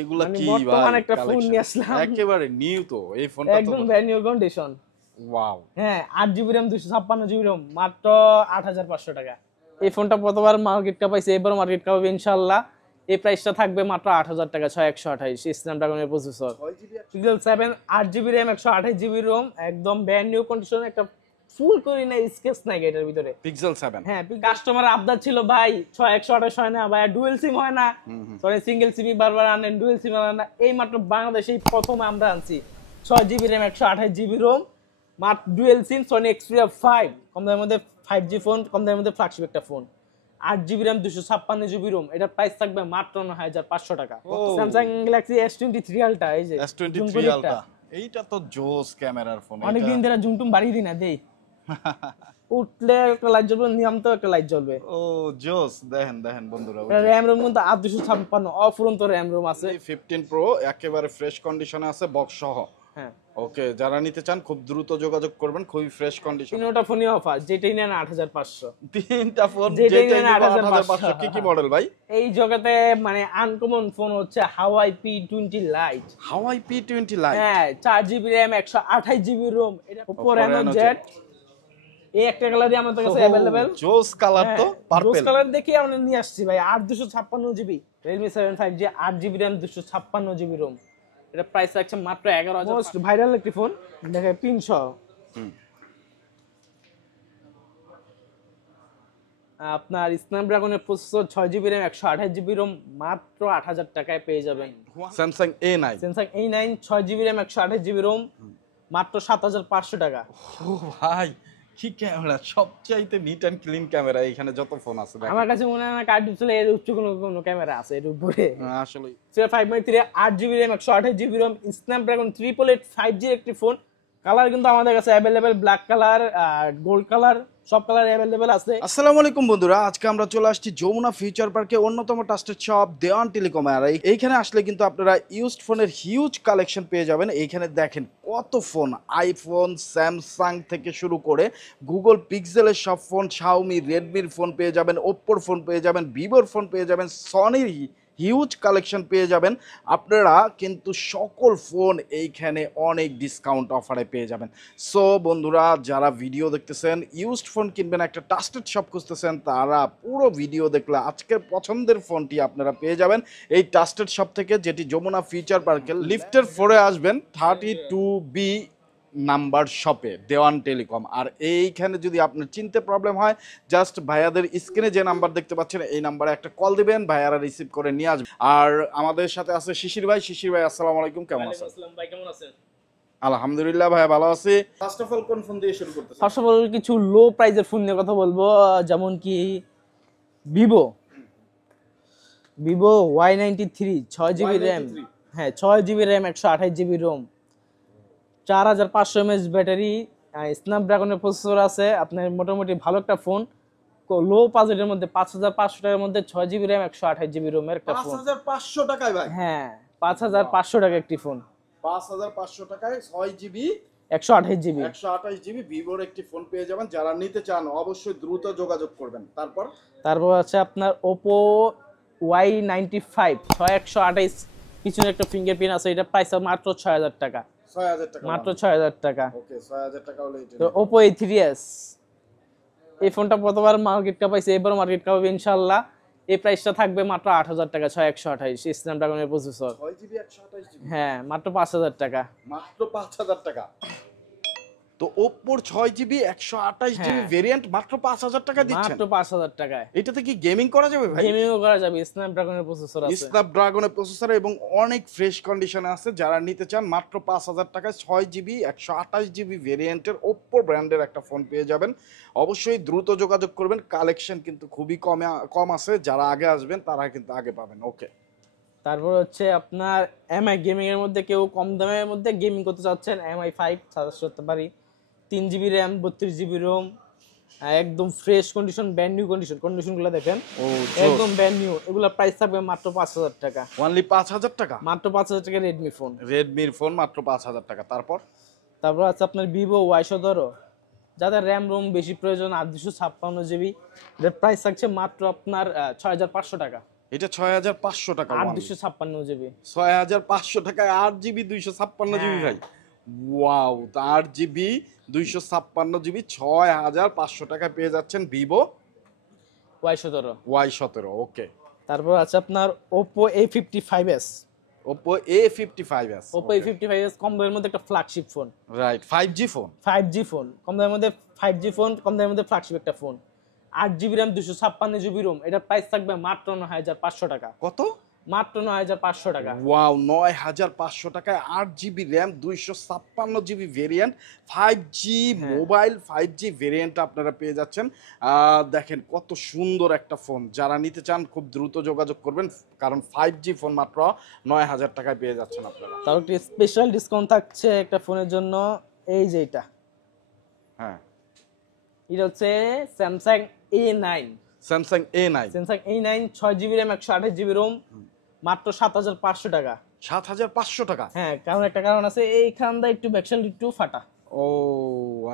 এগুলা মানে কি ভাই? বর্তমান একটা ফোন কালেকশন নিয়ে আসলাম, একেবারে নিউ তো এই ফোনটা তো একদম ব্র্যান্ড নিউ কন্ডিশন। ওয়াও। হ্যাঁ, 8 জিবি র্যাম 256 জিবি রোম, মাত্র 8,500 টাকা। এই ফোনটা প্রথমবার মার্কেট কাপ পাইছে, এবার মার্কেট কাপ ইনশাআল্লাহ। এই প্রাইসটা থাকবে মাত্র 8,000 টাকা, 6128 স্ন্যাপড্রাগনের processor, Pixel 7, 8 GB RAM 128 GB ROM, একদম ব্র্যান্ড নিউ কন্ডিশন। একটা ফুল করি না, স্কেচ নাই এটার ভিতরে। পিক্সেল 7 হ্যাঁ, কাস্টমার আবদার ছিল ভাই 128 হয় না ভাই, ডুয়েল সিম হয় না, সরি সিঙ্গেল সিমই বারবার আনেন, ডুয়েল সিম আনেন না। এই মাত্র বাংলাদেশেই প্রথম আমরা আনছি 6 জিবি র্যাম 128 জিবি রোম, মাত্র ডুয়েল সিম সনি এক্সপিরিয়া 5, কম দামের মধ্যে 5G ফোন, কম দামের মধ্যে ফ্ল্যাগশিপ একটা phone. 8 GB RAM 256 GB ROM, এটার প্রাইস থাকবে মাত্র 9,500 টাকা। স্যামসাং গ্যালাক্সি S23 আলট্রা, এই যে S23 আলট্রা, এইটা তো জোস ক্যামেরার ফোন। অনেকদিন ধরে জুমটুম বাড়িয়ে দিই না, দেই উঠলে একটা লাইট জ্বলবে, নিয়মিত একটা লাইট জ্বলবে। ও জোস, দেখেন দেখেন বন্ধুরা, র‍্যাম রোম কিন্তু 8 256 অফুরন্ত র‍্যাম রোম আছে। 15 প্রো একেবারে ফ্রেশ কন্ডিশনে আছে, বক্স সহ। হ্যাঁ, ওকে, যারা নিতে চান খুব দ্রুত যোগাযোগ করবেন, খুবই ফ্রেশ কন্ডিশন। তিনটা ফোনই অফার, যেটাই নেন 8,500। তিনটা ফোন যেটাই যেটাই নেন নিবেন 8,500। 8,500। কি কি মডেল ভাই? এই জগতে মানে আনকমন ফোন হচ্ছে হাওয়াই P20 লাইট। হাওয়াই P20 লাইট, হ্যাঁ, 4 জিবি র্যাম 128 জিবি রোম, এটা Oppo Reno Z। এই একটা কালারই আমাদের কাছে अवेलेबल। জোস কালার তো, পার্পল জোস কালার দেখে আমরা নিয়ে আসছি ভাই। 8 256 GB Redmi 7 5G, 8 GB RAM 256 GB ROM, এটা প্রাইস রাখছে মাত্র 11,000। মোস্ট ভাইরাল একটি ফোন, দেখে পিন সহ। আপনার স্ন্যাপড্রাগনের processor, 6 GB RAM 128 GB ROM, মাত্র 8,000 টাকায় পেয়ে যাবেন। Samsung A9, Samsung A9 6 GB RAM 128 GB ROM, মাত্র 7,500 টাকা। ও ভাই, কি ক্যামেরা, সবচাইতে নিট এন্ড ক্লিন ক্যামেরা এখানে যত ফোন আছে। আমার কাছে মনে হয় না কার্ড ডিসপ্লে এর উচ্চ কোনো ক্যামেরা আছে এর উপরে। আসলে 5.3 8 GB RAM 128 GB Rome, Snapdragon 888 5G একটি ফোন। কালার কিন্তু আমাদের কাছে अवेलेबल, ব্ল্যাক কালার আর গোল্ড কালার, সব কালার अवेलेबल আছে। আসসালামু আলাইকুম বন্ধুরা, আজকে আমরা চলে আসছি যমুনা ফিউচার পার্কে অন্যতম ট্রাস্টেড শপ দেওয়ান টেলিকম। আর এইখানে আসলে কিন্তু আপনারা ইউজড ফোনের হিউজ কালেকশন পেয়ে যাবেন। এইখানে দেখেন কত ফোন, আইফোন, স্যামসাং থেকে শুরু করে গুগল পিক্সেলের সব ফোন, শাওমি, রেডমির ফোন পেয়ে যাবেন, ওপ্পোর ফোন পেয়ে যাবেন, ভিভোর ফোন পেয়ে যাবেন, সনির হিউজ কালেকশন পেয়ে যাবেন। আপনারা কিন্তু সকল ফোন এইখানে অনেক ডিসকাউন্ট অফারে পেয়ে যাবেন। সো বন্ধুরা, যারা ভিডিও দেখতেছেন, ইউজড ফোন কিনবেন, একটা ট্রাস্টেড শপ খুঁজতেছেন, তারা পুরো ভিডিও দেখলে আজকের পছন্দের ফোনটি আপনারা পেয়ে যাবেন এই ট্রাস্টেড শপ থেকে, যেটি যমুনা ফিউচার পার্কের লিফটের 4-এ আসবেন, 32B নাম্বার শপে দেওয়ান টেলিকম। আর এইখানে যদি আপনার চিনতে প্রবলেম হয়, জাস্ট ভাইয়াদের স্ক্রিনে যে নাম্বার দেখতে পাচ্ছেন এই নাম্বারে একটা কল দিবেন, ভাইয়ারা রিসিভ করে নিয়ে আসবেন। আর আমাদের সাথে আছে শিশির ভাই। শিশির ভাই আসসালামু আলাইকুম, কেমন আছেন? আসসালাম ভাই, কেমন আছেন? আলহামদুলিল্লাহ ভাই, ভালো আছি। ফার্স্ট অফ অল কোন ফোন দিয়ে শুরু করতেছেন? ফার্স্ট অফ অল কিছু লো প্রাইজের ফোন নিয়ে কথা বলবো, যেমন কি ভিভো Y93 6 জিবি র্যাম, হ্যাঁ 6 GB RAM 128 GB ROM, 4,500 mAh battery, স্ন্যাপড্রাগনের প্রসেসর আছে। আপনার মোটামুটি ভালো একটা ফোন, লো বাজেটের মধ্যে 5,500 টাকার মধ্যে 6 জিবি র্যাম 128 জিবি রোমের একটা ফোন। 5,500 টাকায় ভাই? হ্যাঁ, 5,500 টাকা একটি ফোন, 5,500 টাকায় 6 জিবি 128 জিবি 128 জিবি ভিভোর একটি ফোন পেয়ে যাবেন। যারা নিতে চান অবশ্যই দ্রুত যোগাযোগ করবেন। তারপর আছে আপনার Oppo Y95 6128, পিছনে একটা ফিঙ্গারপ্রিন্ট আছে, এটা প্রাইস মাত্র 6,000 টাকা। 6,000 টাকা, মাত্র 6,000 টাকা। ওকে, 6,000 টাকা হলে তো Oppo A3s, এই ফোনটা প্রথমবার মার্কেট কাপ পাইছে, এবার মার্কেট কাপ ইনশাআল্লাহ। এই প্রাইসটা থাকবে মাত্র 8,000 টাকা, 6128 স্ন্যাপড্রাগনের প্রসেসর। 6 জিবি 128 জিবি, হ্যাঁ, মাত্র 5,000 টাকা। মাত্র 5,000 টাকা। তো Oppo 6 জিবি 128 জিবি হ্যাঁ। ভেরিয়েন্ট মাত্র 5,000 টাকা দিচ্ছেন। মাত্র 5,000 টাকায় এটাতে কি গেমিং করা যাবে ভাই? গেমিংও করা যাবে, স্ন্যাপড্রাগনের প্রসেসর আছে। স্ন্যাপড্রাগনের প্রসেসর এবং অনেক ফ্রেশ কন্ডিশনে আছে। যারা নিতে চান মাত্র 5,000 টাকায় 6 জিবি 128 জিবি ভেরিয়েন্টের Oppo ব্র্যান্ডের একটা ফোন পেয়ে যাবেন। অবশ্যই দ্রুত যোগাযোগ করবেন, কালেকশন কিন্তু খুবই কম আছে। যারা আগে আসবেন তারা কিন্তু আগে পাবেন। ওকে, তারপর হচ্ছে আপনার MI গেমিং এর মধ্যে, কেউ কম দামের মধ্যে গেমিং করতে চাচ্ছেন, MI5 সাজেস্ট করতে পারি। 3 জিবি র্যাম 32 জিবি রোম, একদম ফ্রেশ কন্ডিশন, ব্র্যান্ড নিউ কন্ডিশনগুলো দেখেন, একদম ব্র্যান্ড নিউ। এগুলা প্রাইস থাকবে মাত্র 5,000 টাকা। অনলি 5,000 টাকা, মাত্র 5,000 টাকা রেডমি ফোন। রেডমির ফোন মাত্র 5,000 টাকা। তারপর আছে আপনার ভিভো Y17, যাদের র্যাম রোম বেশি প্রয়োজন, 8 256 জিবি, এর প্রাইস থাকছে মাত্র আপনার 6,500 টাকা। এটা 6500 টাকা, 8 256 জিবি। 6500 টাকায় 8 জিবি 256 জিবি ভাই। ওয়াও, 8 জিবি 256 জিবি 6500 টাকায় পেয়ে যাচ্ছেন ভিভো Y17। Y17। ওকে, তারপর আছে আপনার Oppo A55s। Oppo A55s। Oppo A55s কম দামের মধ্যে একটা flagship phone, right, 5G phone. 5G phone, কম দামের মধ্যে 5G ফোন, কম দামের মধ্যে ফ্ল্যাগশিপ একটা phone. 8 GB RAM 256 GB ROM, এটার প্রাইস থাকবে মাত্র 9500 টাকা। কত? মাত্র 9500 টাকা। ওয়াও, 9500 টাকায় 8 GB RAM 256 GB variant 5G mobile 5G variant আপনারা পেয়ে যাচ্ছেন। দেখেন কত সুন্দর একটা ফোন, যারা নিতে চান খুব দ্রুত যোগাযোগ করবেন, কারণ 5G ফোন মাত্র 9000 টাকায় পেয়ে যাচ্ছেন আপনারা। তার একটা স্পেশাল ডিসকাউন্ট থাকছে একটা ফোনের জন্য, এই যে এটা, হ্যাঁ, এটা হচ্ছে Samsung A9। Samsung A9। Samsung A9 6 GB RAM 128 GB ROM, মাত্র 7500 টাকা। 7500 টাকা? হ্যাঁ, কারণ একটা কারণ আছে, এইখানটা একটু ব্যাকসাইড একটু ফাটা। ও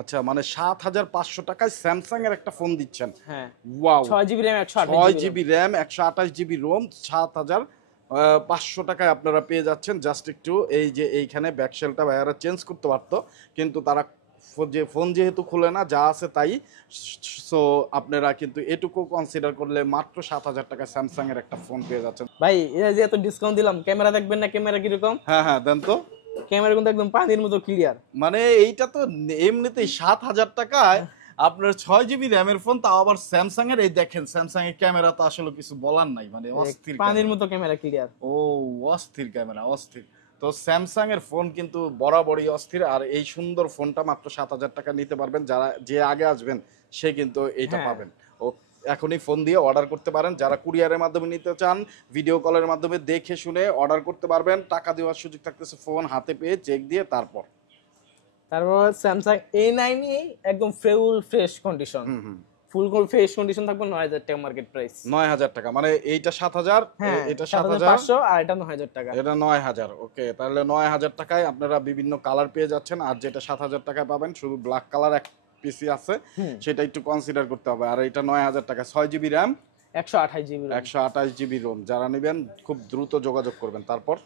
আচ্ছা, মানে 7500 টাকায় স্যামসাং এর একটা ফোন দিচ্ছেন। হ্যাঁ, wow, 6 GB RAM 128 6 GB RAM 128 GB Rome 7500 টাকায় আপনারা পেয়ে যাচ্ছেন। জাস্ট একটু এই যে এইখানে ব্যাকশেলটা ভাইয়ারা চেঞ্জ করতে পারতো, কিন্তু তারা যে ফোন যেহেতু খুলে না, যা আছে তাই, সো আপনারা কিন্তু এটুকু কনসিডার করলে মাত্র 7000 টাকায় স্যামসাং এর একটা ফোন পেয়ে যাচ্ছেন। ভাই এটা যে এত ডিসকাউন্ট দিলাম, ক্যামেরা দেখবেন না, ক্যামেরা কিরকম? হ্যাঁ হ্যাঁ, দেন তো। ক্যামেরা কিন্তু একদম পানির মতো ক্লিয়ার। মানে এইটা তো এমনিতেই 7000 টাকায় আপনার 6 জিবি র্যামের ফোন, তাও আবার স্যামসাং এর। এই দেখেন স্যামসাং এর ক্যামেরা তো আসলে কিছু বলার নাই, মানে অস্থির পানির মতো ক্যামেরা ক্লিয়ার। ও, অস্থির ক্যামেরা, অস্থির। তো স্যামসাং এর ফোন কিন্তু বরাবরই অস্থির, আর এই সুন্দর ফোনটা মাত্র 7000 টাকা নিতে পারবেন। যারা যে আগে আসবেন সে কিন্তু এইটা পাবেন। ও এখনই ফোন দিয়ে অর্ডার করতে পারেন। যারা কুরিয়ারের মাধ্যমে নিতে চান, ভিডিও কলের মাধ্যমে দেখে শুনে অর্ডার করতে পারবেন। টাকা দেওয়ার সুযোগ থাকতেছে ফোন হাতে পেয়ে চেক দিয়ে তারপর। তারপর স্যামসাং A9 একদম full fresh condition, full fresh condition থাকবে 9000 টাকা মার্কেট প্রাইস। 9000 টাকা, মানে এইটা 7000, হ্যাঁ, এটা 7500 আর এটা 9000 টাকা। এটা 9000। ওকে, তাহলে 9000 টাকায় আপনারা বিভিন্ন কালার পেয়ে যাচ্ছেন। আর যেটা 7000 টাকায় পাবেন শুধু ব্ল্যাক কালার এক পিসি আছে, সেটা একটু কনসিডার করতে হবে। আর এটা 9000 টাকা, 6 GB RAM 128 GB ROM. 128 GB Rome. যারা নেবেন খুব দ্রুত যোগাযোগ করবেন। তারপর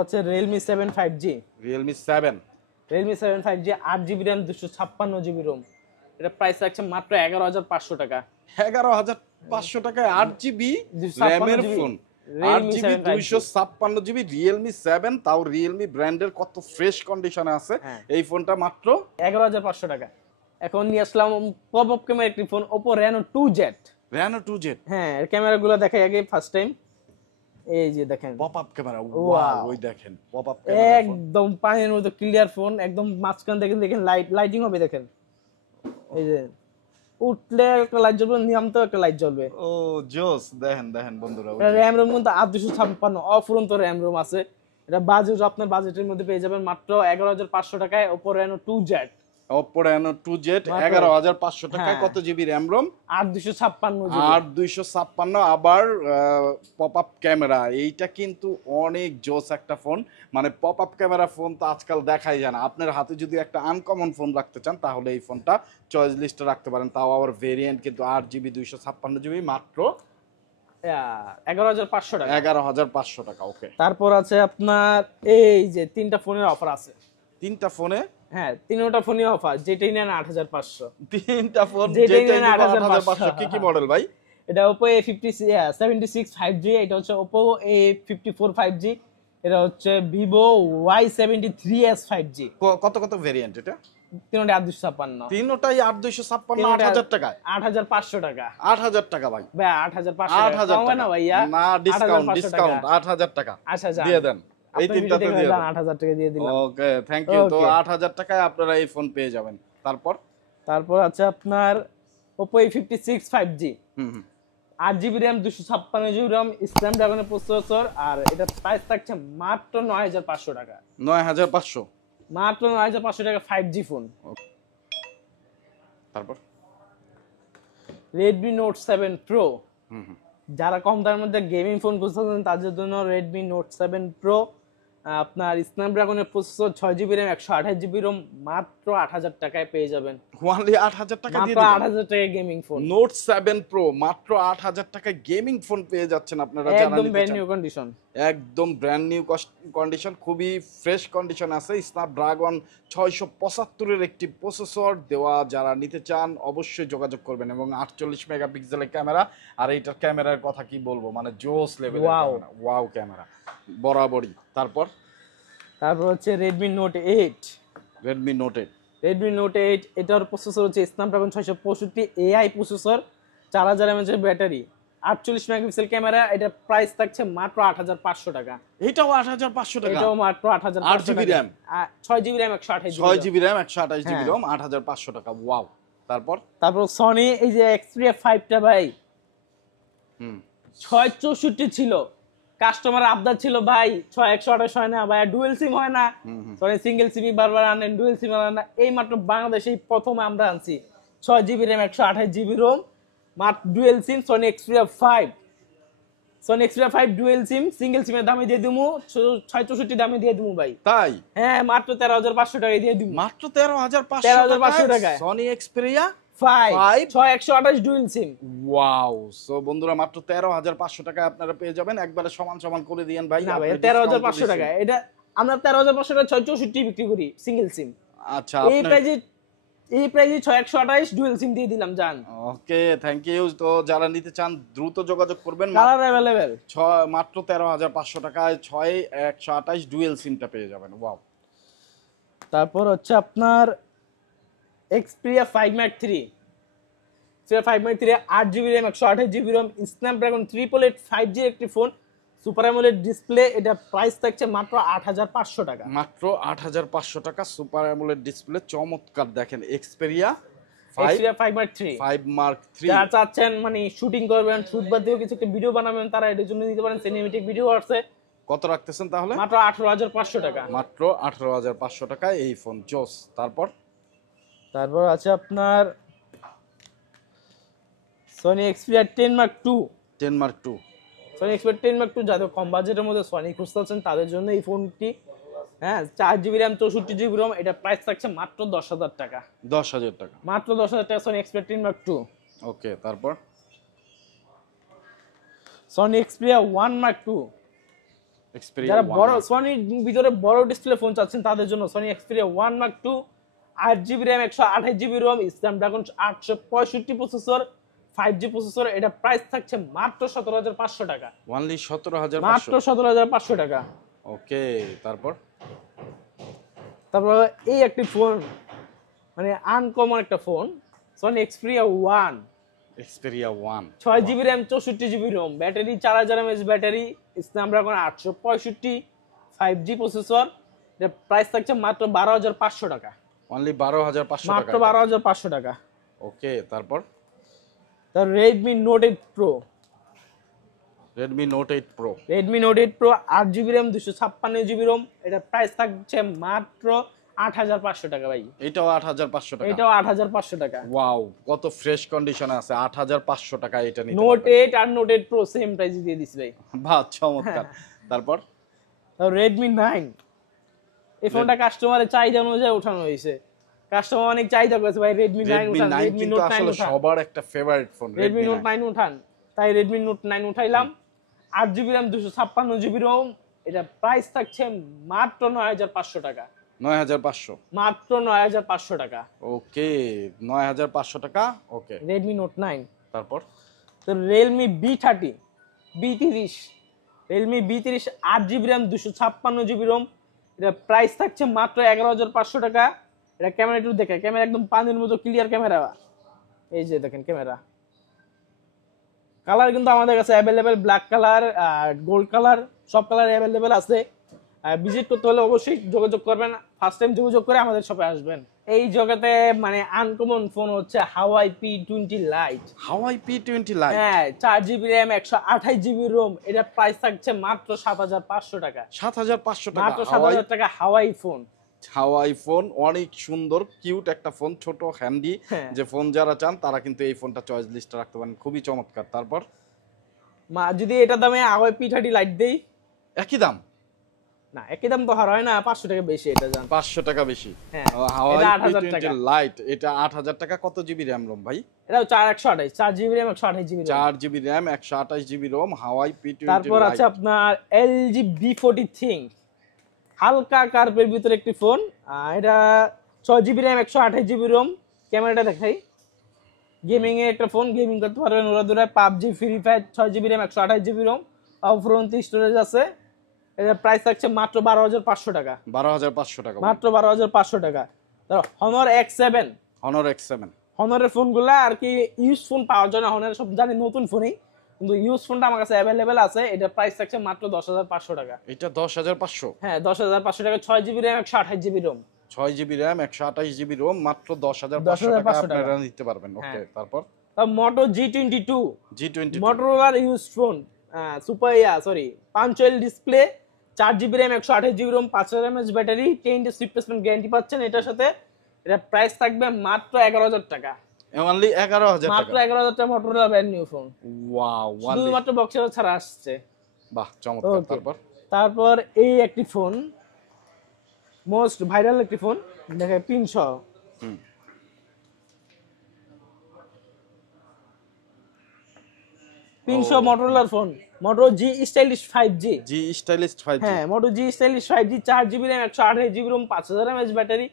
হচ্ছে Realme 7 5G। Realme 7। Realme 7 5G 8 GB RAM 256 GB ROM, এটা প্রাইস রাখছে মাত্র 11500 টাকা। 11500 টাকায় 8 জিবি র্যামের ফোন, 8 জিবি 256 জিবি Realme 7, তাও Realme ব্র্যান্ডের, কত ফ্রেশ কন্ডিশনে আছে এই ফোনটা, মাত্র 11500 টাকা। এখন নিয়ে আসলাম পপ আপ ক্যামেরা একটি phone, Oppo Reno 2Z। Reno 2Z। হ্যাঁ, এর ক্যামেরাগুলো দেখাই আগে ফার্স্ট টাইম। এই যে দেখেন পপ আপ ক্যামেরা, ওয়াও, ওই দেখেন পপ আপ ক্যামেরা, একদম পানির মতো ক্লিয়ার ফোন, একদম মাঝখান দেখেন লাইটিং হবে, দেখেন এই যে উঠলে একটা লাইট জ্বলবে, নিয়মিত একটা লাইট জ্বলবে। ও জোস, দেখেন দেখেন বন্ধুরা, র‍্যাম রোম কিন্তু 8 256 অফুরন্ত র‍্যাম রোম আছে। এটা বাজেট আপনার বাজেটের মধ্যে পেয়ে যাবেন মাত্র 11500 টাকায় Oppo Reno 2Z। Oppo Reno 2Z 11500 টাকায়। কত জিবি র্যাম রোম? 8 256 জিবি। 8 256। আবার পপ আপ ক্যামেরা, এইটা কিন্তু অনেক জোস একটা ফোন। মানে পপ আপ ক্যামেরা ফোন তো আজকাল দেখাই যায় না। আপনার হাতে যদি একটা আনকমন ফোন রাখতে চান, তাহলে এই ফোনটা চয়েস লিস্টে রাখতে পারেন। তাও আবার ভেরিয়েন্ট কিন্তু 8 জিবি 256 জিবি, মাত্র 11500 টাকা। 11500 টাকা। ওকে, তারপর আছে আপনার এই যে তিনটা ফোনের অফার আছে। তিনটা ফোনে? হ্যাঁ, তিনটা ফোনই অফার, যেটাই নেন 8500। তিনটা ফোন যেটাই যেটাই নেন 8500। কি কি মডেল ভাই? এটা Oppo A76 5G, এটা হচ্ছে Oppo A54 5G, এটা হচ্ছে Vivo Y73s 5G। কত কত ভেরিয়েন্ট এটা? তিনটা 8 256। তিনটাই 8 256, 8000 টাকায়। 8500 টাকা। 8000 টাকা ভাই। ভাই 8500 টাকা 8000 কম না ভাইয়া? না, ডিসকাউন্ট 8000 টাকা। আচ্ছা দিয়ে দেন, এই তিনটাতে দিয়ে দেন। 8000 টাকা দিয়ে দিলাম। ওকে, থ্যাংক ইউ। তো 8000 টাকায় আপনারা এই ফোন পেয়ে যাবেন। তারপর আছে আপনার Oppo A56 5G। 8 GB RAM 256 GB RAM, স্ন্যাপড্রাগনের প্রসেসর, আর এটা প্রাইস থাকছে মাত্র 9500 টাকা। 9500? মাত্র 9500 টাকা 5G ফোন। তারপর Redmi Note 7 Pro। যারা কম দামের মধ্যে গেমিং ফোন খুঁজছেন তাদের জন্য Redmi Note 7 Pro আপনার স্ন্যাপড্রাগনের processor 6 GB RAM 128 GB ROM মাত্র 8,000 টাকায় পেয়ে যাবেন। ওয়ানলি 8,000 টাকা দিয়ে মাত্র দিবেন? 8,000 টাকায় গেমিং ফোন, নোট 7 প্রো মাত্র 8,000 টাকায় গেমিং ফোন পেয়ে যাচ্ছেন আপনারা যারা একদম নিতে ব্র্যান্ড চান। New condition. একদম ব্র্যান্ড নিউ কন্ডিশন, খুবই ফ্রেশ কন্ডিশন আছে। স্ন্যাপড্রাগন 675 এর একটি প্রসেসর দেওয়া যারা নিতে চান অবশ্যই যোগাযোগ করবেন। এবং 48 মেগাপিক্সেলের ক্যামেরা, আর এইটার ক্যামেরার কথা কি বলবো, মানে জোস লেভেলের ক্যামেরা, ওয়াও ক্যামেরা বরাবরই। তারপর হচ্ছে Redmi Note 8। Redmi Note 8, Redmi Note 8 এটার প্রসেসর হচ্ছে স্ন্যাপড্রাগন 665 এআই প্রসেসর, 4000 mAh এর ব্যাটারি, 48 মেগাপিক্সেল ক্যামেরা। এটা প্রাইস থাকছে মাত্র 8,500 টাকা। এইটাও 8,500 টাকা। এটাও মাত্র 8,500 8 GB RAM, 6 GB RAM 128 GB. 6 GB RAM 128 GB Rome, 8,500 টাকা। ওয়াও। তারপর সনি এই যে Xperia 5 টা ভাই 664 ছিল, কাস্টমার আবদার ছিল ভাই 6128 হয় না ভাই, ডুয়েল সিম হয় না, সরি সিঙ্গেল সিমই বারবার আনেন, ডুয়েল সিম আনেন না। এই মাত্র বাংলাদেশেই প্রথম আমরা আনছি 6 জিবি র্যাম 128 জিবি রোম, মাত্র dual SIM Sony Xperia 5। Sony Xperia 5 dual SIM, single সিমের দামে দিয়ে দিমু 664 দামে দিয়ে দিমু ভাই। তাই? হ্যাঁ, মাত্র 13,500 টাকায় দিয়ে দিমু। মাত্র 13,500 13,500 টাকায় সনি Xperia 5 5 6128 ডুয়েল সিম। ওয়াও। সো বন্ধুরা মাত্র 13,500 টাকায় আপনারা পেয়ে যাবেন। একবারে সমান সমান করে দিয়েন ভাই। না ভাই 13,500 টাকা, এটা আমরা 13,500 টাকা 664 বিক্রি করি সিঙ্গেল সিম। আচ্ছা, এই প্রাইজে 128 ডুয়েল সিম দিয়ে দিলাম জান। ওকে, থ্যাংক ইউ। তো যারা নিতে চান দ্রুত যোগাযোগ করবেন। কালার अवेलेबल মাত্র 13,500 টাকায় 128 ডুয়েল সিমটা পেয়ে যাবেন। ওয়াও। তারপর হচ্ছে আপনার Xperia 5 Mark 3। Xperia 5 Mark 3 8 GB RAM 128 GB ROM, Snapdragon 888 5G একটি ফোন, সুপার অ্যামোলেড ডিসপ্লে। এটা প্রাইস থাকছে মাত্র 8,500 টাকা। মাত্র 8,500 টাকা, সুপার অ্যামোলেড ডিসপ্লে, চমৎকার। দেখেন Xperia 5 Mark 3 5 Mark 3 যারা চাচ্ছেন মানে শুটিং করবেন, শুট বাদ দিয়েও কিছু একটা ভিডিও বানাবেন, তারা এটার জন্য নিতে পারেন। সিনেমেটিক ভিডিও আছে। কত রাখতেছেন তাহলে? মাত্র 18,500 টাকা। মাত্র 18,500 টাকায় এই ফোন জোস। তারপর আছে আপনার Sony Xperia 10 Mark 2। 10 Mark 2, Sony Xperia 10 Mark 2 যাদের কম বাজেটের মধ্যে সনি খুঁজতেছেন তাদের জন্য এই ফোনটি। হ্যাঁ, 4 জিবি র্যাম 64 জিবি রোম। এটা প্রাইস থাকছে মাত্র 10,000 টাকা। 10,000 টাকা। মাত্র 10,000 টাকা Sony Xperia 10 Mark 2। ওকে, তারপর Sony Xperia 1 Mark 2। Xperia যারা 1 বড় Mark। সনির ভিতরে বড় ডিসপ্লে ফোন চাচ্ছেন তাদের জন্য Sony Xperia 1 Mark 2, 8 GB RAM 128 GB Rome, Snapdragon 865 processor, 5G processor. এটা প্রাইস থাকছে মাত্র 17,500 টাকা। অনলি 17,500। মাত্র 17,500 টাকা। ওকে, তারপর এই একটি ফোন মানে আনকমন একটা phone, Sony Xperia 1। Xperia 1 6 GB RAM 64 GB ROM, battery 4000 mAh battery, Snapdragon 865, 5G processor. এর প্রাইস থাকছে মাত্র 12,500 টাকা। অনলি 12,500 টাকা। মাত্র 12,500 টাকা। ওকে, তারপর Redmi Note 8 Pro। Redmi Note 8 Pro 8 GB RAM 256 GB ROM. এটা প্রাইস থাকছে মাত্র 8,500 টাকা ভাই। এটাও 8,500 টাকা। এটাও 8,500 টাকা। ওয়াও, কত ফ্রেশ কন্ডিশনে আছে। 8,500 টাকা এটা নিতে Note পারবেন। 8 আর Note 8 Pro সেম প্রাইসে দিয়ে দিছি ভাই। বাহ, চমৎকার। তারপর Redmi 9। এই ফোনটা কাস্টমারের চাহিদা অনুযায়ী উঠানো হয়েছে। কাস্টমার অনেক চাহিদা করেছে ভাই Redmi 9 Redmi উঠান, 9 Redmi কিন্তু Note 9 আসলে উঠান, সবার একটা ফেভারিট ফোন। Redmi Note 9 উঠান। তাই Redmi Note 9 উঠাইলাম। 8 GB RAM 256 GB ROM. এটা প্রাইস থাকছে মাত্র 9,500 টাকা। 9,500। মাত্র 9,500 টাকা। ওকে, 9,500 টাকা। ওকে, Redmi Note 9। তারপর Realme B30, B30, Realme B30 8 GB RAM 256 GB ROM. এটা প্রাইস থাকছে মাত্র 11,500 টাকা। এটা ক্যামেরা একটু দেখে, ক্যামেরা একদম পানির মতো ক্লিয়ার ক্যামেরা। এই যে দেখেন ক্যামেরা, কালার কিন্তু আমাদের কাছে অ্যাভেলেবেল, ব্ল্যাক কালার আর গোল্ড কালার, সব কালার অ্যাভেলেবেল আছে। ভিজিট করতে হলে অবশ্যই যোগাযোগ করবেন। ফার্স্ট টাইম যোগাযোগ করে আমাদের শপে আসবেন। এই জগতে মানে আনকমন ফোন হচ্ছে Huawei P20 Lite। Huawei P20 Lite, হ্যাঁ, 4 জিবি র্যাম 128 জিবি রোম। এটা প্রাইস থাকছে মাত্র 7,500 টাকা। 7,500 টাকা। মাত্র 7,000 টাকা Huawei ফোন। হাওয়াই ফোন, অনেক সুন্দর কিউট একটা ফোন, ছোট হ্যান্ডি। যে ফোন যারা চান তারা কিন্তু এই ফোনটা চয়েস লিস্টে রাখতে পারেন, খুবই চমৎকার। তারপর যদি এটা দামে Huawei P30 Lite দেই, একই দাম। না একই দাম তো হয় না, 500 টাকা বেশি এটা জান। 500 টাকা বেশি। হ্যাঁ, হাওয়াই এটা 8000 P20 টাকা। লাইট এটা 8000 টাকা। কত জিবি র‍্যাম রোম ভাই? এটাও 4128, 4 GB RAM 128 GB RAM. 4 GB RAM 128 GB ROM Huawei P20 তারপর লাইট। আছে আপনার LG B40 Think, হালকা কার্ভের ভিতরে একটি ফোন। এটা 6 জিবি র‍্যাম 128 জিবি রোম। ক্যামেরাটা দেখাই, গেমিং এর একটা ফোন, গেমিং করতে পারবেন ওরা PUBG free fire. 6 GB RAM 128 GB ROM, অফরন্ট স্টোরেজ আছে। এর প্রাইস থাকছে মাত্র 12500 টাকা। 12500 টাকা মাত্র 12500 টাকা। তারপর Honor X7, Honor X7। হনরের ফোনগুলা আর কি ইউজ ফোন পাওয়া যায় না, হনরের সব জানি নতুন ফোনই, কিন্তু ইউজ ফোনটা আমার কাছে অ্যাভেলেবেল আছে। এটা প্রাইস থাকছে মাত্র 10500 টাকা। এটা 10500? হ্যাঁ 10500 টাকা। 6 GB RAM 128 GB ROM. 6 GB RAM 128 GB ROM মাত্র 10500 টাকা আপনারা নিতে পারবেন। ওকে, তারপর মোটো G22, G22 মোটরোলার use phone, super punctual display, 4 GB RAM 128 GB ROM, 5000 mAh battery, 10 days replacement guarantee পাচ্ছেন এটার সাথে। এটা প্রাইস থাকবে মাত্র 11000 টাকা। অনলি 11000 টাকা? মাত্র 11000 টাকা Motorola brand new phone. Wow, শুধুমাত্র বক্সের ছাড়া আসছে। বাহ চমৎকার। তারপর তারপর এই একটি ফোন, মোস্ট ভাইরাল একটি ফোন, দেখে পিন সহ। পিন সহ মোটরোলার phone, Moto G stylish 5G। G stylish 5G। হ্যাঁ, Moto G stylish 5G, 4 GB RAM 128 GB ROM, 5000 mAh battery.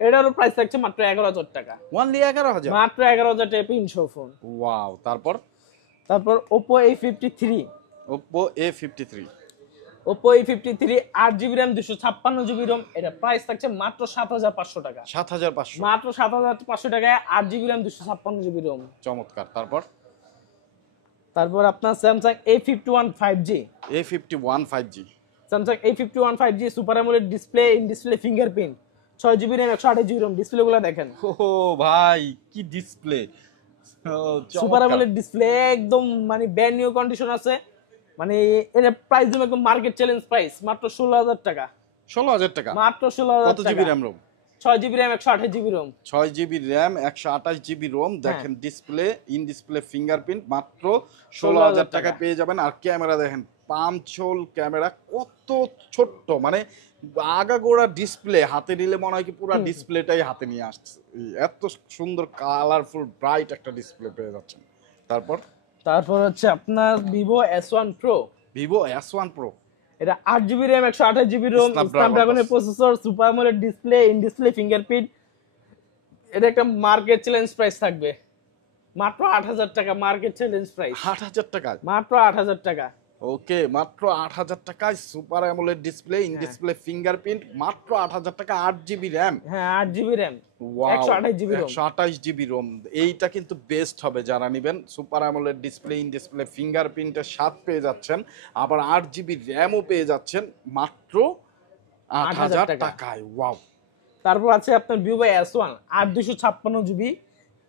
এটারও প্রাইস থাকছে মাত্র 11000 টাকা। অনলি 11000? মাত্র 11000 টাকা পিন সহ ফোন। ওয়াও। তারপর তারপর Oppo A53, Oppo A53। Oppo A53 8 GB RAM 256 GB ROM. এটা প্রাইস থাকছে মাত্র 7500 টাকা। 7500? মাত্র 7500 টাকায় 8 জিবি র‍্যাম 256 জিবি রোম। চমৎকার। তারপর আপনার Samsung A51 5G, A51 5G। Samsung A51 5G super AMOLED display, in display fingerprint, 6 GB RAM 128 GB ROM. ডিসপ্লেগুলো দেখেন, ও ভাই কি ডিসপ্লে! সুপার অ্যামোলেড ডিসপ্লে, একদম মানে ব্র্যান্ড নিউ কন্ডিশন আছে। মানে এর প্রাইস দিবে একদম মার্কেট চ্যালেঞ্জ প্রাইস, মাত্র 16000 টাকা। 16000 টাকা? মাত্র 16000 কত টাকা। GB RAM ROM? 6 GB RAM 128 GB ROM. 6 GB RAM 128 GB Rome. দেখেন ডিসপ্লে, ইন ডিসপ্লে ফিঙ্গারপ্রিন্ট, মাত্র 16000 টাকা পেয়ে যাবেন। আর ক্যামেরা দেখেন, পাঁচশোল ক্যামেরা, কত ছোট্ট, মানে আগাগোড়া ডিসপ্লে। হাতে নিলে মনে হয় কি পুরো ডিসপ্লেটাই হাতে নিয়ে আসছে। এত সুন্দর কালারফুল ব্রাইট একটা ডিসপ্লে পেয়ে যাচ্ছেন। তারপর হচ্ছে আপনার Vivo S1 Pro, Vivo S1 Pro। এটা 8 জিবি র‍্যাম 128 জিবি রোম, স্ন্যাপড্রাগনের processor, super AMOLED display, in display fingerprint. এটা একটা মার্কেট চ্যালেঞ্জ প্রাইস থাকবে মাত্র 8000 টাকা। মার্কেট চ্যালেঞ্জ প্রাইস 8000 টাকা? মাত্র 8000 টাকা। ওকে, মাত্র 8000 টাকায় super AMOLED display, in display fingerprint, মাত্র 8000 টাকা। 8 জিবি র‍্যাম? হ্যাঁ 8 GB RAM wow, 128 GB ROM. 128 GB ROM. এইটা কিন্তু বেস্ট হবে যারা নেবেন। Super AMOLED display, in display ফিঙ্গারপ্রিন্টের সাথে পেয়ে যাচ্ছেন, আবার 8 জিবি র‍্যামও পেয়ে যাচ্ছেন মাত্র 8000 টাকায়। ওয়াও। তারপর আছে আপনার Vivo S1 8256 জিবি।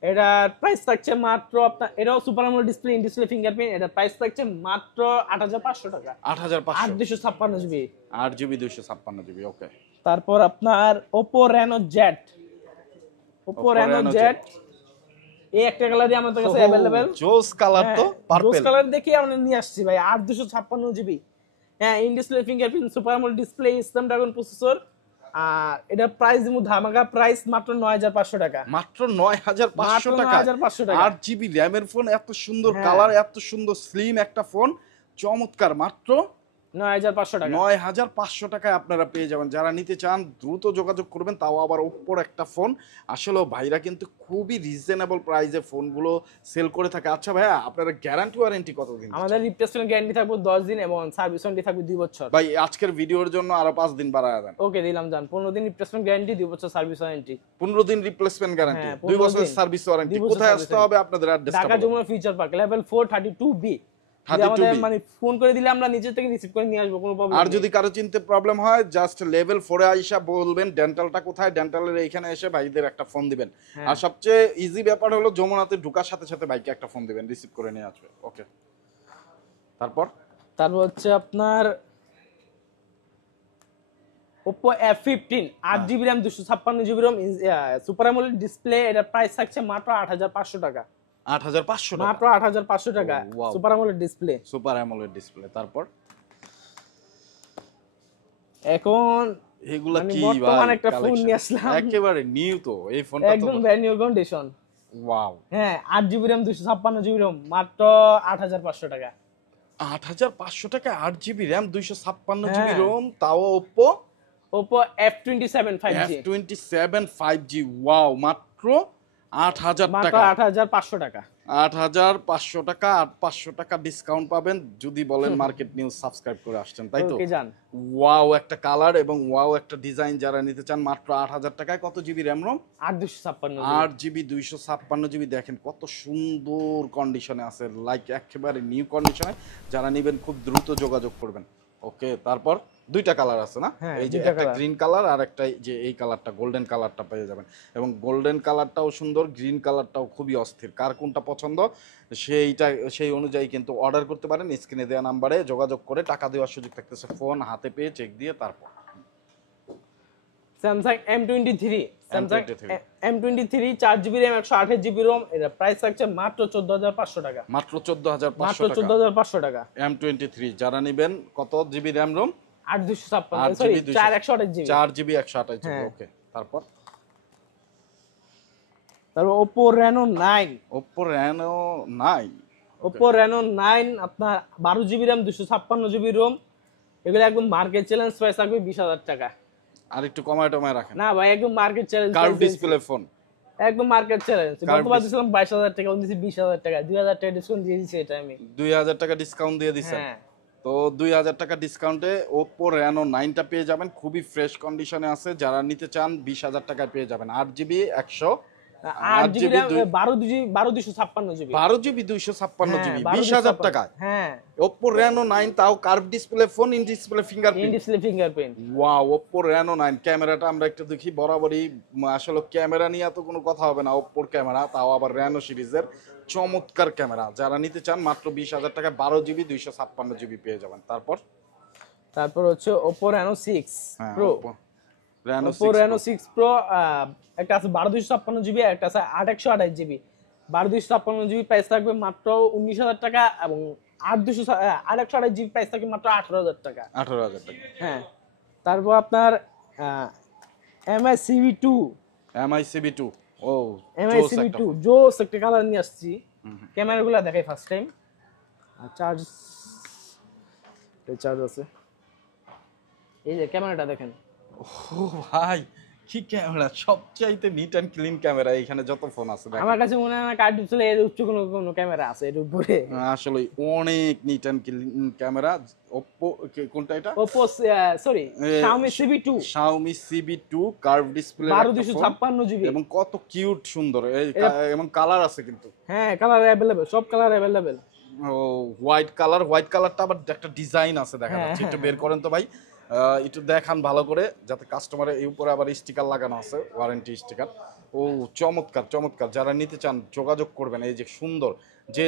এটার প্রাইস থাকছে মাত্র আপনার, এটাও super AMOLED display, in display fingerprint. এটার প্রাইস থাকছে মাত্র 8500 টাকা। 8500? 8256 জিবি। 8 GB 256 GB. ওকে। তারপর আপনার Oppo Reno Z, Oppo Reno Z এই একটা কালারই আমাদের কাছে अवेलेबल। জোস কালার তো, পার্পল। জোস কালার দেখে আমরা নিয়ে আসছি ভাই। 8256 জিবি। হ্যাঁ, in display fingerprint, super AMOLED display, Snapdragon processor. আর এটা প্রাইস দিমু ধামাকা প্রাইস মাত্র 9500 টাকা। মাত্র 9500 টাকা? 9500 টাকা। 8 জিবি র‍্যামের ফোন, এত সুন্দর কালার, এত সুন্দর স্লিম একটা ফোন, চমৎকার। মাত্র 9500 টাকা। 9500 টাকায় আপনারা পেয়ে যাবেন। যারা নিতে চান দ্রুত যোগাযোগ করবেন, তাও আবার ওপ্পোর একটা ফোন। আসলে ভাইরা কিন্তু খুবই রিজনেবল প্রাইসে ফোনগুলো সেল করে থাকে। আচ্ছা ভাইয়া, আপনারা গ্যারান্টি ওয়ারেন্টি কতদিন? আমাদের রিপ্লেসমেন্ট গ্যারান্টি থাকবে 10 দিন এবং সার্ভিস ওয়ারেন্টি থাকবে 2 বছর। ভাই আজকের ভিডিওর জন্য আরো 5 দিন বাড়ায় দেন। ওকে, দিলাম জান। 15 দিন রিপ্লেসমেন্ট গ্যারান্টি, 2 বছর সার্ভিস ওয়ারেন্টি। 15 দিন রিপ্লেসমেন্ট গ্যারান্টি, 2 বছর সার্ভিস ওয়ারেন্টি। কোথায় আসতে হবে আপনাদের অ্যাড্রেসটা? Dhaka Jamuna future park, level 4 32B। আমাদের মানে ফোন করে দিলে আমরা নিজে থেকে রিসিভ করে নিয়ে আসবো, কোনো প্রবলেম নেই। আর যদি কারো চিনতে প্রবলেম হয়, জাস্ট লেভেল 4 এ আইসা বলবেন ডেন্টালটা কোথায়, ডেন্টালের এইখানে এসে ভাইদের একটা ফোন দিবেন। আর সবচেয়ে ইজি ব্যাপার হলো যমুনাতে ঢোকার সাথে সাথে বাইকে একটা ফোন দিবেন, রিসিভ করে নিয়ে আসবে। ওকে। তারপর হচ্ছে আপনার Oppo F15 8 GB RAM 256 GB ROM, super AMOLED display. এটা প্রাইস থাকছে মাত্র 8500 টাকা। 8500 টাকা? মাত্র 8500 টাকা super AMOLED display. Super AMOLED display. তারপর এখন এগুলা মানে কি বর্তমান ভাই একটা ফোন collection? নিয়ে আসলাম একেবারে নিউ তো এই ফোনটা তো একদম ব্র্যান্ড নিউ কন্ডিশন। ওয়াও। হ্যাঁ 8 জিবি র্যাম 256 জিবি রোম মাত্র 8500 টাকা। 8500 টাকা 8 জিবি র্যাম 256 জিবি হ্যাঁ রোম, তাও Oppo Oppo F27 5G F27 5G। Wow, মাত্র 8000 মাত্র টাকা। 8500 টাকা। 8500 টাকা, 8500 টাকা ডিসকাউন্ট পাবেন যদি বলেন মার্কেট নিউজ সাবস্ক্রাইব করে আসছেন, তাই তো? ওকে জান। ওয়াও একটা কালার এবং ওয়াও একটা ডিজাইন, যারা নিতে চান মাত্র 8000 টাকায়। কত GB RAM Rome? 8256 8 GB 256 GB. দেখেন কত সুন্দর কন্ডিশনে আছে, লাইক একেবারে নিউ কন্ডিশনে। যারা নেবেন খুব দ্রুত যোগাযোগ করবেন। ওকে, তারপর দুইটা কালার আছে না? হ্যাঁ, এই যে দুইটা একটা কালার। গ্রিন কালার আর একটা যে এই কালারটা গোল্ডেন কালারটা পেয়ে যাবেন। এবং গোল্ডেন কালারটাও সুন্দর, গ্রিন কালারটাও খুবই অস্থির। কার কোনটা পছন্দ সেই অনুযায়ী কিন্তু অর্ডার করতে পারেন। স্ক্রিনে দেওয়া নাম্বারে যোগাযোগ করে টাকা দেওয়ার সুযোগ থাকতেছে, ফোন হাতে পেয়ে চেক দিয়ে তারপর। Samsung M23 Samsung M23 M23 4 GB RAM 128 GB ROM, এটা প্রাইস থাকছে মাত্র 14500 টাকা। মাত্র মাত্র 14500 টাকা। 14500 টাকা। M23 যারা নেবেন কত GB RAM Rome? 8256 sorry 4128 GB. 4 GB 128 GB. হ্যাঁ। ওকে, তারপর তারপর Oppo Reno 9 Oppo Reno 9। Oppo Reno 9 আপনার 12 জিবি র্যাম 256 জিবি রোম, এগুলো একদম মার্কেট চ্যালেঞ্জ প্রাইস থাকবে 20000 টাকা। আর একটু কমায় টমায় রাখেন। না ভাই একদম market challenge curve display phone. একদম মার্কেট চ্যালেঞ্জ। Curved গতবার দিছিলাম 22000 টাকা, আমি দিছি 20000 টাকা, 2000 টাকা ডিসকাউন্ট দিয়ে দিছি এটা আমি। 2000 টাকা ডিসকাউন্ট দিয়ে দিছেন। হ্যাঁ তো 2000 টাকা ডিসকাউন্টে Oppo Reno 9টা পেয়ে যাবেন, খুবই ফ্রেশ কন্ডিশনে আছে। যারা নিতে চান 20000 টাকায় পেয়ে যাবেন। 8 GB 8 GB RAM 12 256 GB 12 GB 256 GB 20000 টাকায়। হ্যাঁ Oppo Reno 9, তাও curve display phone, in display in fingerprint. Display fingerprint. Wow, Oppo Reno 9 ক্যামেরাটা আমরা একটু দেখি। বরাবরই আসলে ক্যামেরা নিয়ে তো কোনো কথা হবে না, Oppoর ক্যামেরা, তাও আবার Reno সিরিজের চমৎকার ক্যামেরা। যারা নিতে চান মাত্র 20000 টাকায় 12 জিবি 256 জিবি পেয়ে যাবেন। তারপর হচ্ছে Oppo Reno 6 হ্যাঁ, Pro Reno Oppo 6 Reno 6 Pro একটা আছে 12256 জিবি, একটা আছে 8128 জিবি। 12256 জিবি প্রাইস থাকবে মাত্র 19000 টাকা এবং 8128 জিবি প্রাইস থাকবে মাত্র 18000 টাকা। 18000 টাকা। হ্যাঁ তারপর আপনার MI CV2 MI CB2। ও MI CV2 জোস একটা কালার নিয়ে আসছি। ক্যামেরাগুলো দেখাই ফার্স্ট টাইম। চার্জ আছে, এই যে ক্যামেরাটা দেখেন। ও ভাই, কি ক্যামেরা! সবচাইতে নিট অ্যান্ড ক্লিন ক্যামেরা এখানে যত ফোন আছে দেখেন। আমার কাছে মনে হয় না কার্ড ডিসপ্লে এর উচ্চ কোনো ক্যামেরা আছে এর উপরে। আসলে অনেক neat and clean camera. Oppo কোনটা এটা? Oppo sorry Xiaomi CV2 Xiaomi CB2 curve display 12256 GB এবং কত কিউট সুন্দর এবং কালার আছে কিন্তু। হ্যাঁ কালার अवेलेबल, সব কালার अवेलेबल। ও হোয়াইট কালারটা আবার একটা ডিজাইন আছে দেখা হ্যাঁ, যাচ্ছে। একটু বের করেন তো ভাই, একটু দেখান ভালো করে, যাতে কাস্টমারের এই উপরে আবার স্টিকার লাগানো আছে, ওয়ারেন্টি স্টিকার। ও চমৎকার চমৎকার। যারা নিতে চান যোগাযোগ করবেন। এই যে সুন্দর,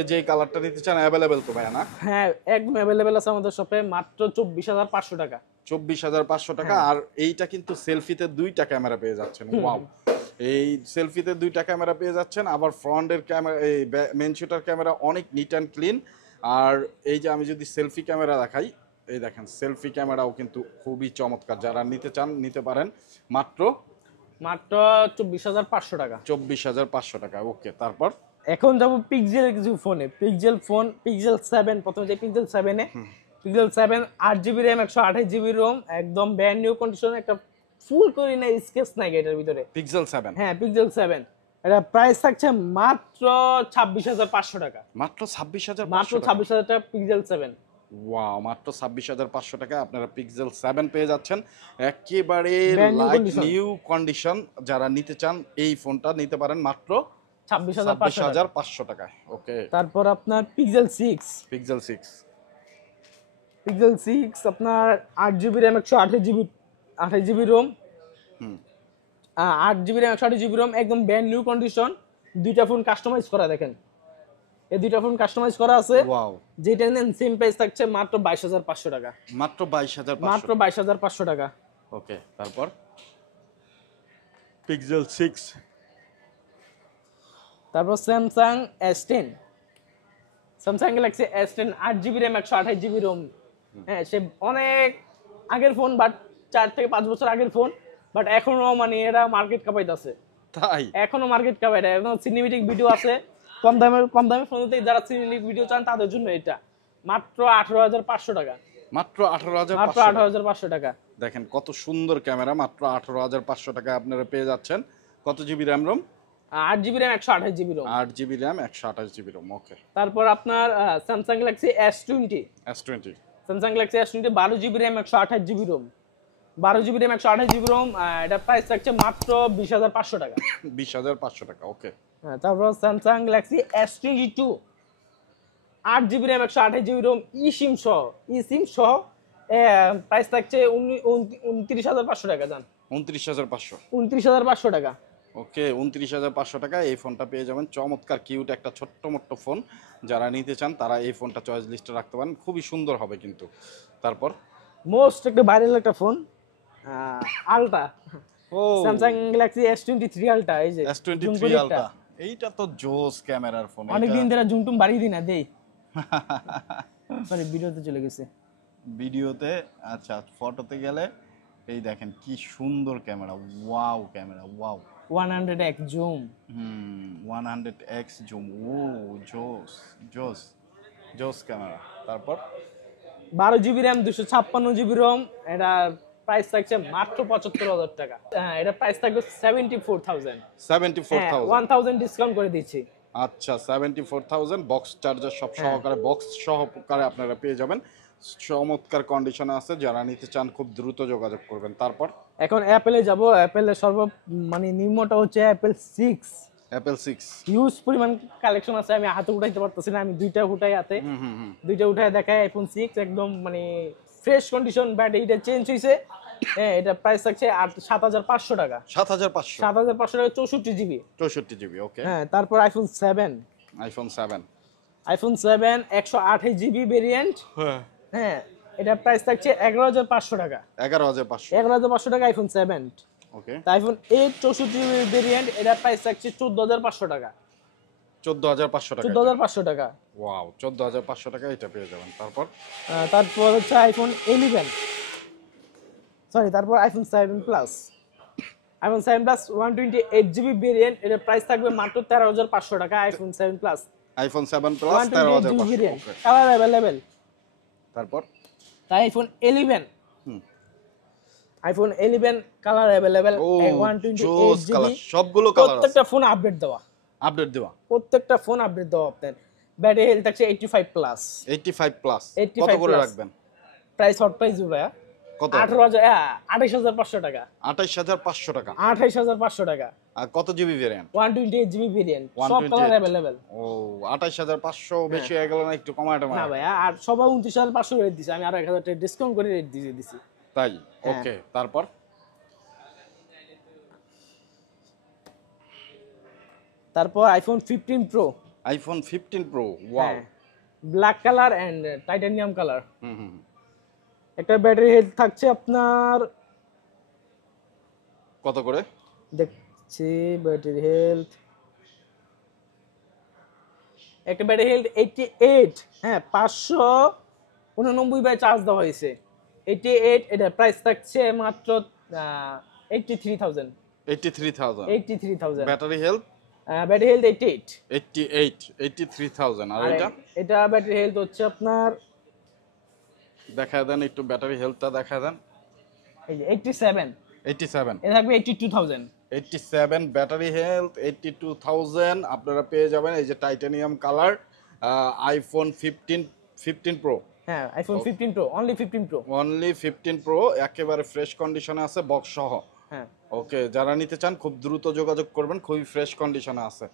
যে কালারটা নিতে চান অ্যাভেলেবেল তো ভাই না? হ্যাঁ একদম अवेलेबल আছে আমাদের শপে মাত্র 24500 টাকা। 24500 টাকা। আর এইটা কিন্তু সেলফিতে দুইটা ক্যামেরা পেয়ে যাচ্ছেন। ওয়াও, এই সেলফিতে দুইটা ক্যামেরা পেয়ে যাচ্ছেন। আবার ফ্রন্টের ক্যামেরা, এই মেন শুটার ক্যামেরা অনেক নিট অ্যান্ড ক্লিন। আর এই যে আমি যদি সেলফি ক্যামেরা দেখাই, এই দেখেন সেলফি ক্যামেরাও কিন্তু খুবই চমৎকার। যারা নিতে চান নিতে পারেন মাত্র 24500 টাকা। 24500 টাকা। ওকে, তারপর এখন যাব পিক্সেলের কিছু ফোনে। পিক্সেল 7, প্রথমে যে pixel 7 pixel 7 8 GB RAM 128 GB ROM, একদম ব্র্যান্ড নিউ কন্ডিশন, একটা ফুল করি না স্কেচ নাই এটার ভিতরে। পিক্সেল 7। হ্যাঁ পিক্সেল 7 এটা প্রাইস থাকছে মাত্র 26500 টাকা। মাত্র 26500 মাত্র 26000 টাকা পিক্সেল 7। ওয়াও, মাত্র 26500 টাকা আপনারা পিক্সেল 7 পেয়ে যাচ্ছেন, একেবারে Brand new like condition। New condition. যারা নিতে চান এই ফোনটা নিতে পারেন মাত্র 26500 টাকায়। ওকে, তারপর আপনার পিক্সেল 6 পিক্সেল 6। আপনার 8 GB RAM 128 GB ROM, 8 GB RAM 128 GB ROM, একদম ব্র্যান্ড নিউ কন্ডিশন। দুইটা ফোন কাস্টমাইজ করা দেখেন, এই দুইটা ফোন কাস্টমাইজ করা আছে। ওয়াও, যেটা নেন সেম প্রাইস থাকছে মাত্র 22500 টাকা। মাত্র 22500। মাত্র 22500 টাকা। ওকে, তারপর পিক্সেল 6। তারপর Samsung Galaxy S10 8 GB RAM 128 GB Rome. হ্যাঁ সে অনেক আগের ফোন, বাট 4 থেকে 5 বছর আগের ফোন, বাট এখনো মানে এরা মার্কেট কাঁপাইতেছে। তাই এখনো মার্কেট কাঁপায়, এটা একদম সিনেমেটিক ভিডিও আছে। কম দামে ফোন দিতে যারা সিনেমেটিক ভিডিও চান তাদের জন্য এটা মাত্র 18,500 টাকা। মাত্র 18,500 মাত্র 18,500 টাকা। দেখেন কত সুন্দর ক্যামেরা, মাত্র 18,500 টাকায় আপনারা পেয়ে যাচ্ছেন। কত GB RAM ROM? 8 GB RAM 128 GB ROM. 8 GB RAM 128 GB ROM. Okay. তারপর আপনার Samsung Galaxy S20। S20 Samsung Galaxy S20 12 GB RAM 128 GB ROM. 12 GB RAM 128 GB ROM, এটা প্রাইস থাকছে মাত্র 20,500 টাকা। 20,500 টাকা। ওকে। হ্যাঁ, তারপর Samsung Galaxy S22 8 GB RAM 128 GB ROM eSIM সহ প্রাইস থাকছে 29,500 টাকা। জান 29,500। 29,500 টাকা। ওকে, 29,500 টাকা এই ফোনটা পেয়ে যাবেন। চমৎকার কিউট একটা ছোট্ট মোট্ট ফোন, যারা নিতে চান তারা এই ফোনটা চয়েস লিস্টে রাখতে পারেন, খুবই সুন্দর হবে কিন্তু। তারপর মোস্ট একটা ভাইরাল একটা ফোন আলট্রা, ও স্যামসাং গ্যালাক্সি S23 আলট্রা। এই যে S23 আলট্রা, এইটা তো জোস ক্যামেরার ফোন। অনেকদিন ধরে জুমটুম বাড়িয়ে দিই না দেই, সরি ভিডিওতে চলে গেছে। ভিডিওতে আচ্ছা, ফটোতে গেলে এই দেখেন কি সুন্দর camera, wow camera, wow. 100x zoom. 100x zoom, ও জোস জোস জোস ক্যামেরা। তারপর 12 জিবি র্যাম 256 জিবি রোম, এটা প্রাইস থাকছে মাত্র 75,000 টাকা। হ্যাঁ, এটা প্রাইস থাকবে 74,000। 74,000। 1,000 ডিসকাউন্ট করে দিচ্ছি। আচ্ছা, 74,000 বক্স চার্জার সব সহকারে, বক্স সহকারে আপনারা পেয়ে যাবেন। চমৎকার কন্ডিশনে আছে, যারা নিতে চান খুব দ্রুত যোগাযোগ করবেন। তারপর এখন অ্যাপেলে যাব। অ্যাপেলের মানে নিম্নটা হচ্ছে অ্যাপেল 6। অ্যাপেল 6 হিউজ পরিমাণ কালেকশন আছে, আমি হাতে উঠাইতে পারতেছি না, আমি দুইটা উঠাই হাতে, দুইটা উঠাই দেখাই। আইফোন 6 একদম মানে ফ্রেশ কন্ডিশন, ব্যাটারিটা চেঞ্জ হইছে। হ্যাঁ, এটা প্রাইস থাকছে 7,500 টাকা। 7,500। 7,500 টাকা 64 জিবি। 64 জিবি। ওকে। হ্যাঁ, তারপর আইফোন 7। IPhone 7 128 GB variant. হ্যাঁ, এটা প্রাইস থাকছে 11,500 টাকা। 11,500। 11,500 টাকা আইফোন 7। ওকে। আইফোন 8 64 ভেরিয়েন্ট, এটা প্রাইস থাকছে 14,500 টাকা। 14,500 টাকা। 14,500 টাকা। ওয়াও, 14,500 টাকা এটা পেয়ে যাবেন। তারপর হচ্ছে আইফোন 11, সরি তারপর iPhone 7 plus. IPhone 7 plus 128 GB variant, এটা প্রাইস থাকবে মাত্র 13,500 টাকা। IPhone 7 plus, iPhone 7 plus 128 variant, 13,500। Colour available. তারপর তাই আইফোন 11, হুম, আইফোন 11 কালার अवेलेबल। ও 128 কালার, জিবি, সবগুলো কালার আছে। প্রত্যেকটা ফোন আপডেট দেওয়া, আপডেট দেওয়া। প্রত্যেকটা ফোন আপডেট দেওয়া। আপনার ব্যাটারি হেলথ থাকছে 85 প্লাস। 85 প্লাস। 85 কত করে plus। রাখবেন? প্রাইস হট প্রাইস ভাইয়া কত? 28,500 টাকা। 28,500 টাকা। 28,500 টাকা। আর কত জিবি ভেরিয়েন্ট? 128 জিবি ভেরিয়েন্ট, সব 128 কালার अवेलेबल। ও 28,500 বেশি হয়ে গেল না? একটু কমায় টমায়। না ভাইয়া, আর সবাই 29,500 রেট দিছে, আমি আরো 1,000 টাকা ডিসকাউন্ট করে রেট দিয়ে দিছি। তাই? হ্যাঁ। ওকে। তারপর তারপর iPhone 15 pro. IPhone 15 pro, wow. Black colour and titanium colour. হুম হুম। একটা ব্যাটারি হেলথ থাকছে আপনার, কত করে? দেখছি ব্যাটারি হেলথ, একটা ব্যাটারি হেলথ 88। হ্যাঁ, 589 বাই চার্জ দেওয়া হয়েছে 88। এটা প্রাইস থাকছে মাত্র 83,000। 83,000। Battery health battery health 88। 83,000। আর এটা? এটা ব্যাটারি হেলথ হচ্ছে আপনার, দেখায় দেন একটু ব্যাটারি হেলথটা দেখায় দেন। এই যে 87। 87। এটা থাকবে 82,000। 87 ব্যাটারি হেলথ, 82,000 আপনারা পেয়ে যাবেন। এই যে টাইটানিয়াম কালার আইফোন 15 প্রো। হ্যাঁ, iPhone 15 pro, only 15 pro. Only 15 pro, একেবারে ফ্রেশ কন্ডিশনে আছে, বক্স সহ। হ্যাঁ, ওকে, যারা নিতে চান খুব দ্রুত যোগাযোগ করবেন, খুবই ফ্রেশ কন্ডিশনে আছে।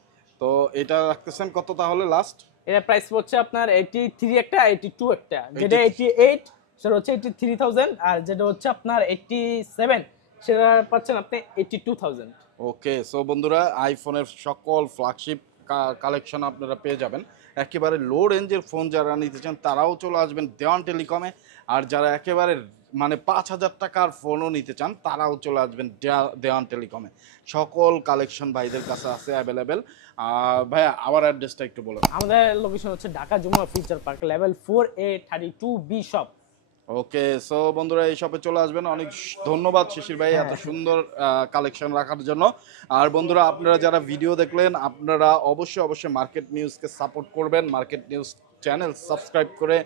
তো এটা রাখতেছেন কত তাহলে লাস্ট? এটা প্রাইস পড়ছে আপনার 83 একটা, 82 একটা। যেটা 88 সেটা হচ্ছে 83,000, আর যেটা হচ্ছে আপনার 87 সেটা পাচ্ছেন আপনি 82,000। ওকে, সো বন্ধুরা, আইফোনের সকল ফ্ল্যাগশিপ কালেকশন আপনারা পেয়ে যাবেন। একেবারে লো রেঞ্জের ফোন যারা নিতে চান তারাও চলে আসবেন দেওয়ান টেলিকমে। আর যারা একেবারে মানে 5,000 টাকার ফোনও নিতে চান তারাও চলে আসবেন দেওয়ান টেলিকমে। সকল কালেকশন ভাইদের কাছে আছে অ্যাভেলেবেল। ভাইয়া আবার অ্যাড্রেসটা একটু বলুন। আমাদের লোকেশন হচ্ছে Dhaka Jamuna future park, level 4A 32B shop. Okay, so বন্ধুরা এই শপে চলে আসবেন। অনেক ধন্যবাদ শিশির ভাই এত সুন্দর কালেকশন রাখার জন্য। আর বন্ধুরা আপনারা যারা ভিডিও দেখলেন আপনারা অবশ্যই অবশ্যই মার্কেট নিউজকে সাপোর্ট করবেন, মার্কেট নিউজ চ্যানেল সাবস্ক্রাইব করে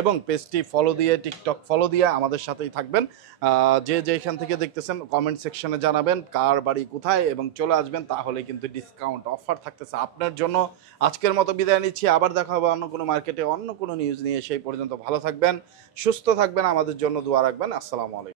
এবং পেজটি ফলো দিয়ে টিকটক ফলো দিয়ে আমাদের সাথেই থাকবেন। যে যেখান থেকে দেখতেছেন কমেন্ট সেকশনে জানাবেন কার বাড়ি কোথায় এবং চলে আসবেন, তাহলে কিন্তু ডিসকাউন্ট অফার থাকতেছে আপনার জন্য। আজকের মতো বিদায় নিচ্ছি, আবার দেখা হবে অন্য কোনো মার্কেটে অন্য কোনো নিউজ নিয়ে। সেই পর্যন্ত ভালো থাকবেন, সুস্থ থাকবেন, আমাদের জন্য দোয়া রাখবেন। আসসালামু আলাইকুম।